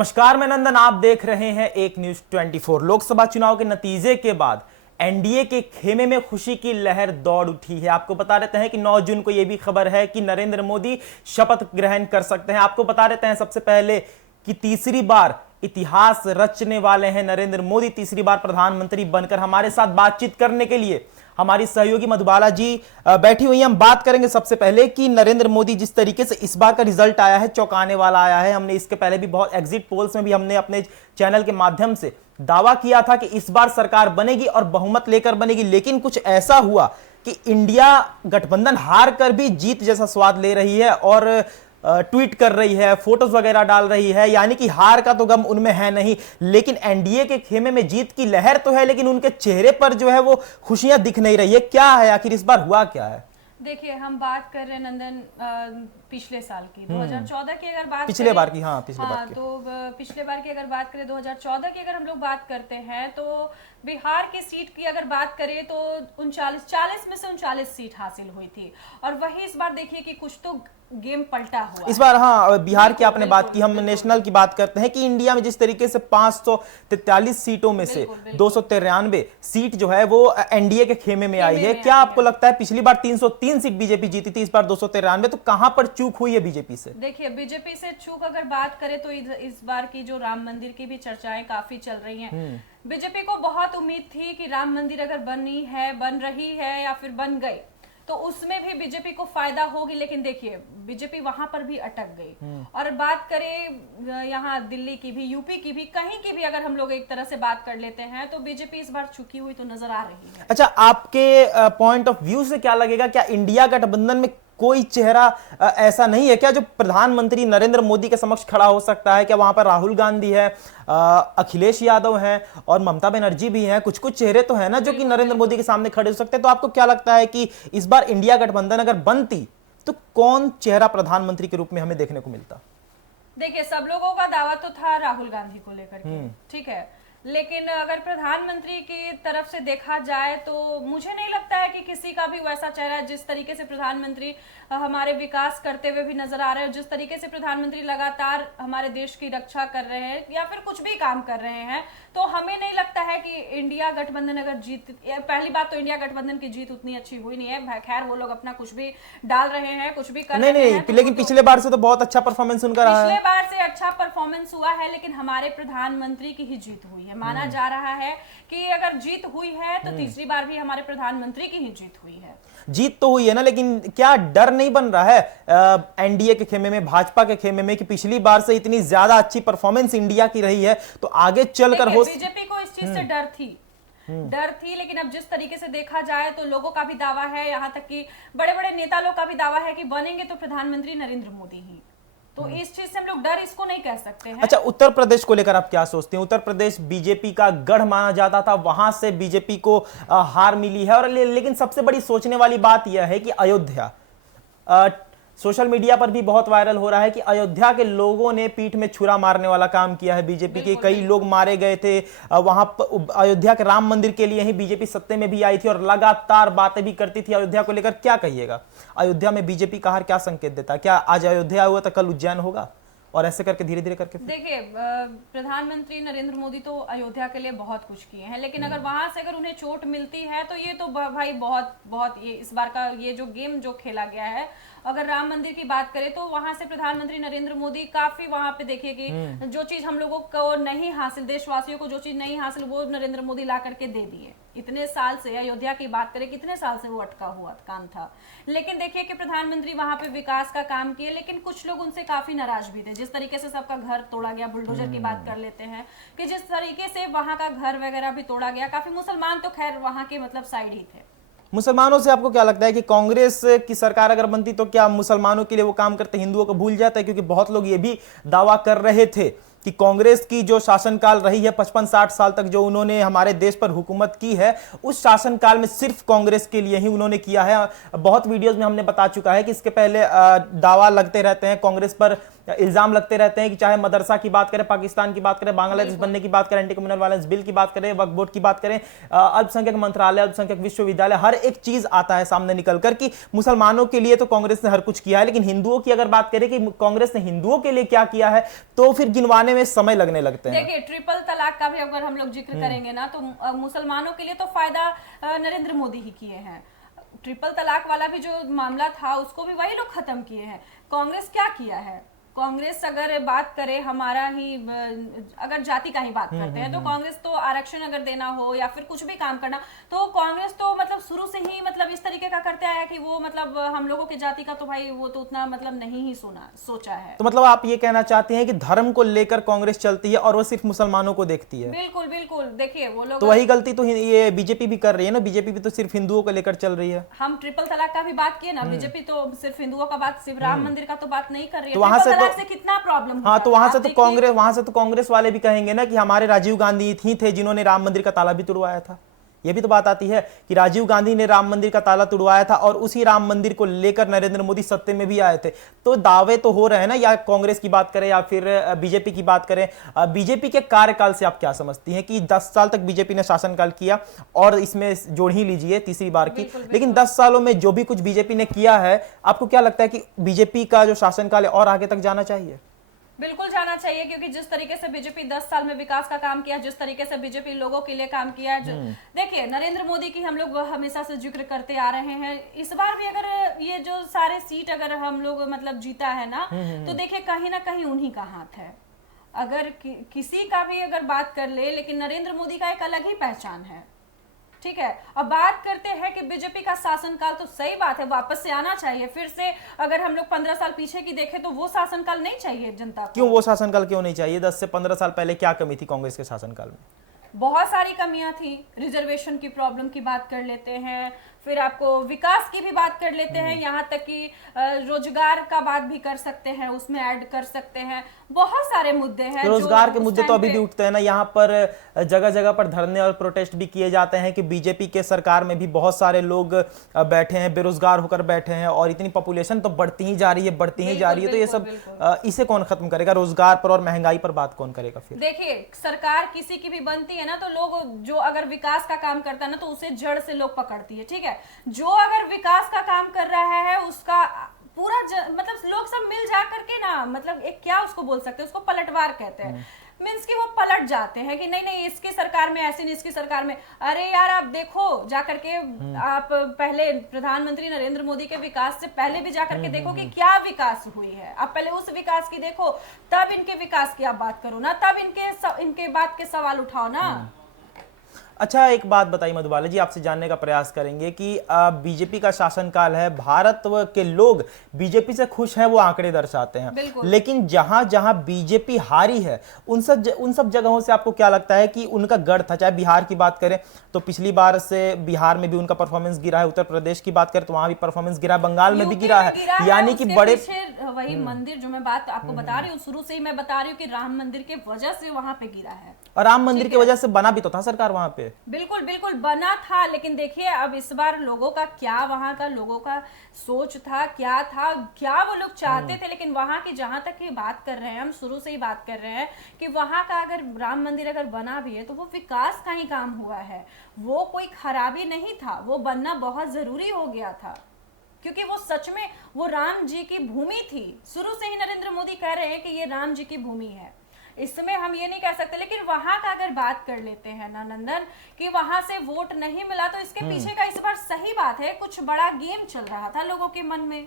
नमस्कार, मैं नंदन। आप देख रहे हैं एक न्यूज 24। लोकसभा चुनाव के नतीजे के बाद एनडीए के खेमे में खुशी की लहर दौड़ उठी है। आपको बता देते हैं कि 9 जून को यह भी खबर है कि नरेंद्र मोदी शपथ ग्रहण कर सकते हैं। आपको बता देते हैं सबसे पहले कि तीसरी बार इतिहास रचने वाले हैं नरेंद्र मोदी। तीसरी बार प्रधानमंत्री बनकर हमारे साथ बातचीत करने के लिए हमारी सहयोगी मधुबाला जी बैठी हुई हैं। हम बात करेंगे सबसे पहले कि नरेंद्र मोदी जिस तरीके से इस बार का रिजल्ट आया है, चौंकाने वाला आया है। हमने इसके पहले भी बहुत एग्जिट पोल्स में भी हमने अपने चैनल के माध्यम से दावा किया था कि इस बार सरकार बनेगी और बहुमत लेकर बनेगी, लेकिन कुछ ऐसा हुआ कि इंडिया गठबंधन हार कर भी जीत जैसा स्वाद ले रही है और ट्वीट कर रही है, फोटोज वगैरह डाल रही है, यानी कि हार का तो गम उनमें है नहीं। लेकिन एनडीए के खेमे में जीत की लहर तो है, लेकिन उनके चेहरे पर जो है वो खुशियां दिख नहीं रही है। क्या है आखिर, इस बार हुआ क्या है? देखिए, हम बात कर रहे हैं नंदन पिछले साल की 2014 की अगर बात पिछले बार की पिछले बार की। तो पिछले बार की अगर बात करें 2014 की अगर हम लोग बात करते हैं तो बिहार की सीट की अगर बात करें तो 40 में से 39 सीट हासिल हुई थी। और वही इस बार देखिए कि कुछ तो गेम पलटा हुआ इस बार। बिहार की आपने बात की, हम नेशनल की बात करते हैं कि इंडिया में जिस तरीके से 543 सीटों में से 293 सीट जो है वो एनडीए के खेमे में आई है। क्या आपको लगता है, पिछली बार 303 सीट बीजेपी जीती थी, इस बार 293, तो कहां पर चूक हुई है बीजेपी से? देखिए, बीजेपी से चूक अगर बात करें तो इस बार की जो राम मंदिर की भी चर्चाएं काफी चल रही हैं। बीजेपी को बहुत उम्मीद थी कि राम मंदिर अगर बन रही है या फिर बन गई तो उसमें भी बीजेपी को फायदा होगी, लेकिन देखिए बीजेपी वहां पर भी अटक गई। और बात करें यहाँ दिल्ली की भी, यूपी की भी, कहीं की भी अगर हम लोग एक तरह से बात कर लेते हैं तो बीजेपी इस बार चुकी हुई तो नजर आ रही है। अच्छा, आपके पॉइंट ऑफ व्यू से क्या लगेगा, क्या इंडिया गठबंधन में कोई चेहरा ऐसा नहीं है क्या जो प्रधानमंत्री नरेंद्र मोदी के समक्ष खड़ा हो सकता है? क्या वहां पर राहुल गांधी है, अखिलेश यादव हैं और ममता बनर्जी भी हैं? कुछ कुछ चेहरे तो हैं ना जो कि नरेंद्र मोदी के सामने खड़े हो सकते हैं। तो आपको क्या लगता है कि इस बार इंडिया गठबंधन अगर बनती तो कौन चेहरा प्रधानमंत्री के रूप में हमें देखने को मिलता? देखिए, सब लोगों का दावा तो था राहुल गांधी को लेकर के, ठीक है, लेकिन अगर प्रधानमंत्री की तरफ से देखा जाए तो मुझे नहीं लगता है कि किसी का भी वैसा चेहरा है। जिस तरीके से प्रधानमंत्री हमारे विकास करते हुए भी नजर आ रहे हैं, जिस तरीके से प्रधानमंत्री लगातार हमारे देश की रक्षा कर रहे हैं या फिर कुछ भी काम कर रहे हैं, तो हमें नहीं लगता है कि इंडिया गठबंधन अगर पहली बात तो इंडिया गठबंधन की जीत उतनी अच्छी हुई नहीं है। खैर, वो लोग अपना कुछ भी डाल रहे हैं, कुछ भी कर रहे हैं, लेकिन पिछले बार से तो बहुत अच्छा परफॉर्मेंस उनका रहा है। पिछले बार से अच्छा परफॉर्मेंस हुआ है, लेकिन हमारे प्रधानमंत्री की ही जीत हुई है। माना जा रहा है कि अगर जीत हुई है तो तीसरी बार भी हमारे प्रधानमंत्री की ही जीत हुई है। जीत तो हुई है ना, लेकिन क्या डर नहीं बन रहा है एनडीए के खेमे में, भाजपा के खेमे में, कि पिछली बार से इतनी ज्यादा अच्छी परफॉर्मेंस इंडिया की रही है तो आगे चलकर हो? बीजेपी को इस चीज से डर थी, लेकिन अब जिस तरीके से देखा जाए तो लोगों का भी दावा है, यहाँ तक कि बड़े बड़े नेता लोग का भी दावा है कि बनेंगे तो प्रधानमंत्री नरेंद्र मोदी ही। तो इस चीज से हम लोग डर इसको नहीं कह सकते हैं। अच्छा, उत्तर प्रदेश को लेकर आप क्या सोचते हैं? उत्तर प्रदेश बीजेपी का गढ़ माना जाता था, वहां से बीजेपी को हार मिली है। और लेकिन सबसे बड़ी सोचने वाली बात यह है कि अयोध्या, सोशल मीडिया पर भी बहुत वायरल हो रहा है कि अयोध्या के लोगों ने पीठ में छुरा मारने वाला काम किया है। बीजेपी के कई लोग मारे गए थे वहां अयोध्या के राम मंदिर के लिए ही बीजेपी सत्ते में भी आई थी और लगातार बातें भी करती थी अयोध्या को लेकर। क्या कहिएगा, अयोध्या में बीजेपी का हार क्या संकेत देता है? क्या आज अयोध्या हुआ तो कल उज्जैन होगा, और ऐसे करके धीरे धीरे करके? देखिए, प्रधानमंत्री नरेंद्र मोदी तो अयोध्या के लिए बहुत कुछ किए हैं, लेकिन अगर वहां से अगर उन्हें चोट मिलती है तो ये तो भाई बहुत ये इस बार का ये जो गेम जो खेला गया है, अगर राम मंदिर की बात करें तो वहां से प्रधानमंत्री नरेंद्र मोदी काफी वहां पे देखिए कि जो चीज हम लोगों को नहीं हासिल, देशवासियों को जो चीज नहीं हासिल, वो नरेंद्र मोदी ला करके दे दिए। इतने साल से अयोध्या की बात करें, कितने साल से वो अटका हुआ काम था, लेकिन देखिए कि प्रधानमंत्री वहां पे विकास का काम किए, लेकिन कुछ लोग उनसे काफी नाराज भी थे। जिस तरीके से सबका घर तोड़ा गया, बुलडोजर की बात कर लेते हैं कि जिस तरीके से वहां का घर वगैरह भी तोड़ा गया, काफी मुसलमान तो खैर वहां के मतलब साइड ही थे। मुसलमानों से आपको क्या लगता है कि कांग्रेस की सरकार अगर बनती तो क्या मुसलमानों के लिए वो काम करते, हिंदुओं को भूल जाता है? क्योंकि बहुत लोग ये भी दावा कर रहे थे कि कांग्रेस की जो शासनकाल रही है 55-60 साल तक जो उन्होंने हमारे देश पर हुकूमत की है, उस शासनकाल में सिर्फ कांग्रेस के लिए ही उन्होंने किया है। बहुत वीडियोस में हमने बता चुका है कि इसके पहले दावा लगते रहते हैं कांग्रेस पर इल्जाम लगते रहते हैं कि चाहे मदरसा की बात करें, पाकिस्तान की बात करें, बांग्लादेश बनने की बात करें, एंटी कम्युनल वायलेंस बिल की बात करें, वक्फ बोर्ड की बात करें, अल्पसंख्यक मंत्रालय, अल्पसंख्यक विश्वविद्यालय, हर एक चीज आता है सामने निकलकर कि मुसलमानों के लिए तो कांग्रेस ने हर कुछ किया है, लेकिन हिंदुओं की अगर बात करें कि कांग्रेस ने हिंदुओं के लिए क्या किया है तो फिर गिनवाने में समय लगने लगते हैं। देखिए, ट्रिपल तलाक का भी अगर हम लोग जिक्र करेंगे ना, तो मुसलमानों के लिए तो फायदा नरेंद्र मोदी ही किए हैं। ट्रिपल तलाक वाला भी जो मामला था उसको भी वही लोग खत्म किए हैं। कांग्रेस क्या किया है? कांग्रेस अगर बात करे हमारा ही, अगर जाति का ही बात करते हैं, तो कांग्रेस तो आरक्षण अगर देना हो या फिर कुछ भी काम करना, तो कांग्रेस तो मतलब शुरू से ही मतलब इस तरीके का करते आया कि वो मतलब हम लोगों के जाति का तो भाई वो तो उतना मतलब नहीं ही सोचा है। तो मतलब आप ये कहना चाहते हैं कि धर्म को लेकर कांग्रेस चलती है और वो सिर्फ मुसलमानों को देखती है? बिल्कुल बिल्कुल। देखिए वो लोग, तो वही गलती तो ये बीजेपी भी कर रही है ना, बीजेपी भी तो सिर्फ हिंदुओं को लेकर चल रही है। हम ट्रिपल तलाक का भी बात किए ना, बीजेपी तो सिर्फ हिंदुओं का बात, सिर्फ राम मंदिर का तो बात नहीं कर रही है। तो वहां से ट्रिपल तलाक से कितना प्रॉब्लम, हाँ, तो वहां से तो कांग्रेस वाले भी कहेंगे ना कि हमारे राजीव गांधी ही थे जिन्होंने राम मंदिर का ताला भी तुड़वाया था। ये भी तो बात आती है कि राजीव गांधी ने राम मंदिर का ताला तुड़वाया था और उसी राम मंदिर को लेकर नरेंद्र मोदी सत्ते में भी आए थे। तो दावे तो हो रहे हैं ना, या कांग्रेस की बात करें या फिर बीजेपी की बात करें। बीजेपी के कार्यकाल से आप क्या समझती हैं कि 10 साल तक बीजेपी ने शासनकाल किया और इसमें जोड़ ही लीजिए तीसरी बार की, लेकिन 10 सालों में जो भी कुछ बीजेपी ने किया है, आपको क्या लगता है कि बीजेपी का जो शासनकाल है और आगे तक जाना चाहिए? बिल्कुल जाना चाहिए, क्योंकि जिस तरीके से बीजेपी 10 साल में विकास का काम किया, जिस तरीके से बीजेपी लोगों के लिए काम किया है, देखिए नरेंद्र मोदी की हम लोग हमेशा से जिक्र करते आ रहे हैं। इस बार भी अगर ये जो सारे सीट अगर हम लोग मतलब जीता है ना, तो देखिए कहीं ना कहीं उन्हीं का हाथ है। अगर किसी का भी अगर बात कर ले, लेकिन नरेंद्र मोदी का एक अलग ही पहचान है। ठीक है, अब बात करते हैं कि बीजेपी का शासनकाल, तो सही बात है वापस से आना चाहिए फिर से। अगर हम लोग 15 साल पीछे की देखें तो वो शासनकाल नहीं चाहिए जनता को। क्यों वो शासनकाल क्यों नहीं चाहिए? 10 से 15 साल पहले क्या कमी थी कांग्रेस के शासनकाल में? बहुत सारी कमियां थी। रिजर्वेशन की प्रॉब्लम की बात कर लेते हैं, फिर आपको विकास की भी बात कर लेते हैं, यहाँ तक कि रोजगार का बात भी कर सकते हैं, उसमें ऐड कर सकते हैं। बहुत सारे मुद्दे हैं। रोजगार के मुद्दे तो अभी भी उठते हैं ना, यहाँ पर जगह जगह पर धरने और प्रोटेस्ट भी किए जाते हैं कि बीजेपी के सरकार में भी बहुत सारे लोग बैठे हैं, बेरोजगार होकर बैठे हैं और इतनी पॉपुलेशन तो बढ़ती ही जा रही है, बढ़ती ही जा रही है। तो ये सब इसे कौन खत्म करेगा? रोजगार पर और महंगाई पर बात कौन करेगा? फिर देखिए, सरकार किसी की भी बनती है ना, तो लोग जो अगर विकास का काम करता है ना, तो उसे जड़ से लोग पकड़ती है। ठीक है, जो अगर विकास का काम कर रहा है उसका पूरा मतलब लोग सब मिल जा करके ना, मतलब एक क्या उसको बोल सकते हैं, उसको पलटवार कहते हैं। मीन्स कि वो पलट जाते हैं कि नहीं नहीं इसकी सरकार में ऐसी नहीं, इसकी सरकार में। अरे यार आप देखो जाकर के, आप पहले प्रधानमंत्री नरेंद्र मोदी के विकास से पहले भी जाकर के देखो कि क्या विकास हुई है। आप पहले उस विकास की देखो, तब इनके विकास की आप बात करो ना, तब इनके बात के सवाल उठाओ ना। अच्छा, एक बात बताइए मधुबाला जी, आपसे जानने का प्रयास करेंगे कि बीजेपी का शासनकाल है, भारत के लोग बीजेपी से खुश हैं, वो आंकड़े दर्शाते हैं, लेकिन जहां जहां बीजेपी हारी है उन सब जगहों से आपको क्या लगता है कि उनका गढ़ था? चाहे बिहार की बात करें तो पिछली बार से बिहार में भी उनका परफॉर्मेंस गिरा है, उत्तर प्रदेश की बात करें तो वहां भी परफॉर्मेंस गिरा है, बंगाल में भी गिरा है, यानी कि बड़े वही मंदिर जो मैं बात आपको बता रही हूँ, शुरू से ही मैं बता रही हूँ कि राम मंदिर के वजह से वहां पे गिरा है। और राम मंदिर की वजह से बना भी तो था सरकार वहां पे। बिल्कुल बिल्कुल बना था, लेकिन देखिए अब इस बार लोगों का क्या, वहां का लोगों का सोच था, क्या वो लोग चाहते थे। लेकिन वहां की जहां तक की बात कर रहे हैं, हम शुरू से ही बात कर रहे हैं कि वहां का अगर राम मंदिर अगर बना भी है तो वो विकास का ही काम हुआ है, वो कोई खराबी नहीं था, वो बनना बहुत जरूरी हो गया था, क्योंकि वो सच में वो राम जी की भूमि थी। शुरू से ही नरेंद्र मोदी कह रहे हैं कि ये राम जी की भूमि है, इसमें हम ये नहीं कह सकते। लेकिन वहां का अगर बात कर लेते हैं ना नंदन, कि वहां से वोट नहीं मिला, तो इसके पीछे का इस बार सही बात है, कुछ बड़ा गेम चल रहा था लोगों के मन में।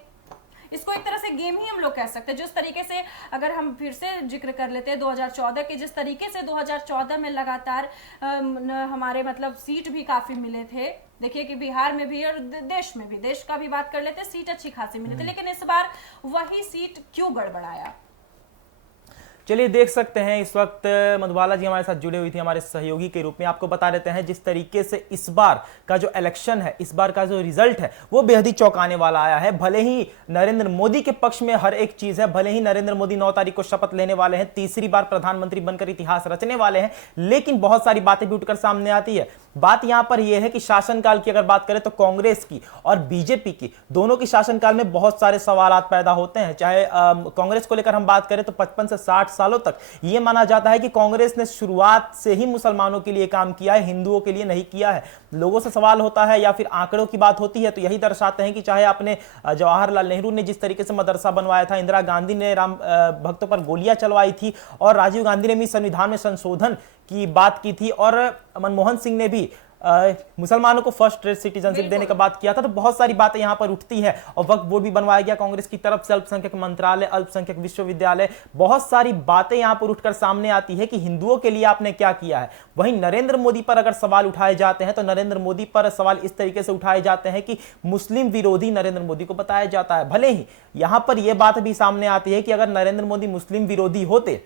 इसको एक तरह से गेम ही हम लोग कह सकते हैं। जिस तरीके से अगर हम फिर से जिक्र कर लेते हैं 2014 के, जिस तरीके से 2014 में लगातार हमारे मतलब सीट भी काफी मिले थे, देखिए कि बिहार में भी और देश में भी, देश का भी बात कर लेते, सीट अच्छी खासी मिले थे, लेकिन इस बार वही सीट क्यों गड़बड़ाया? चलिए देख सकते हैं इस वक्त मधुबाला जी हमारे साथ जुड़े हुई थी हमारे सहयोगी के रूप में। आपको बता देते हैं जिस तरीके से इस बार का जो इलेक्शन है, इस बार का जो रिजल्ट है वो बेहद ही चौंकाने वाला आया है। भले ही नरेंद्र मोदी के पक्ष में हर एक चीज है, भले ही नरेंद्र मोदी 9 तारीख को शपथ लेने वाले हैं, तीसरी बार प्रधानमंत्री बनकर इतिहास रचने वाले हैं, लेकिन बहुत सारी बातें भी उठकर सामने आती है बात यहां पर यह है कि शासनकाल की अगर बात करें तो कांग्रेस की और बीजेपी की दोनों की शासनकाल में बहुत सारे सवालात पैदा होते हैं। चाहे कांग्रेस को लेकर हम बात करें तो 55 से 60 सालों तक यह माना जाता है कि कांग्रेस ने शुरुआत से ही मुसलमानों के लिए काम किया है, हिंदुओं के लिए नहीं किया है। लोगों से सवाल होता है या फिर आंकड़ों की बात होती है तो यही दर्शाते हैं कि चाहे आपने जवाहरलाल नेहरू ने जिस तरीके से मदरसा बनवाया था, इंदिरा गांधी ने राम भक्तों पर गोलियां चलवाई थी, और राजीव गांधी ने भी संविधान में संशोधन की बात की थी, और मनमोहन सिंह ने भी मुसलमानों को फर्स्ट रेट सिटीजनशिप देने का बात किया था। तो बहुत सारी बातें यहां पर उठती है, और वक्फ बोर्ड भी बनवाया गया कांग्रेस की तरफ से, अल्पसंख्यक मंत्रालय, अल्पसंख्यक विश्वविद्यालय, बहुत सारी बातें यहां पर उठकर सामने आती है कि हिंदुओं के लिए आपने क्या किया है। वहीं नरेंद्र मोदी पर अगर सवाल उठाए जाते हैं तो नरेंद्र मोदी पर सवाल इस तरीके से उठाए जाते हैं कि मुस्लिम विरोधी नरेंद्र मोदी को बताया जाता है। भले ही यहां पर यह बात भी सामने आती है कि अगर नरेंद्र मोदी मुस्लिम विरोधी होते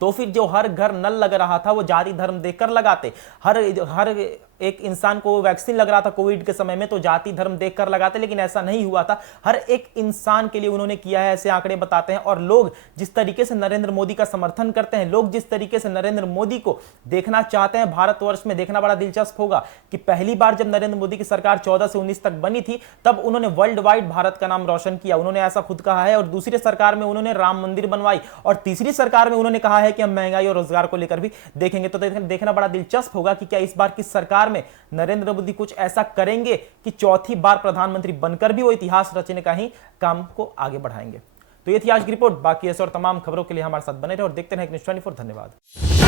तो फिर जो हर घर नल लग रहा था वो जाति धर्म देखकर लगाते। हर एक इंसान को वैक्सीन लग रहा था कोविड के समय में तो जाति धर्म देखकर लगाते, लेकिन ऐसा नहीं हुआ था। हर एक इंसान के लिए उन्होंने किया है, ऐसे आंकड़े बताते हैं। और लोग जिस तरीके से नरेंद्र मोदी का समर्थन करते हैं, लोग जिस तरीके से नरेंद्र मोदी को देखना चाहते हैं भारतवर्ष में, देखना बड़ा दिलचस्प होगा कि पहली बार जब नरेंद्र मोदी की सरकार 14 से 19 तक बनी थी तब उन्होंने वर्ल्ड वाइड भारत का नाम रोशन किया, उन्होंने ऐसा खुद कहा है। और दूसरी सरकार में उन्होंने राम मंदिर बनवाई, और तीसरी सरकार में उन्होंने कहा है कि हम महंगाई और रोजगार को लेकर भी देखेंगे। तो देखना बड़ा दिलचस्प होगा कि क्या इस बार की सरकार में नरेंद्र मोदी कुछ ऐसा करेंगे कि चौथी बार प्रधानमंत्री बनकर भी वो इतिहास रचने का ही काम को आगे बढ़ाएंगे। तो ये थी आज की रिपोर्ट। बाकी ऐसे और तमाम खबरों के लिए हमारे साथ बने रहे और देखते रहें न्यूज़ 24। धन्यवाद।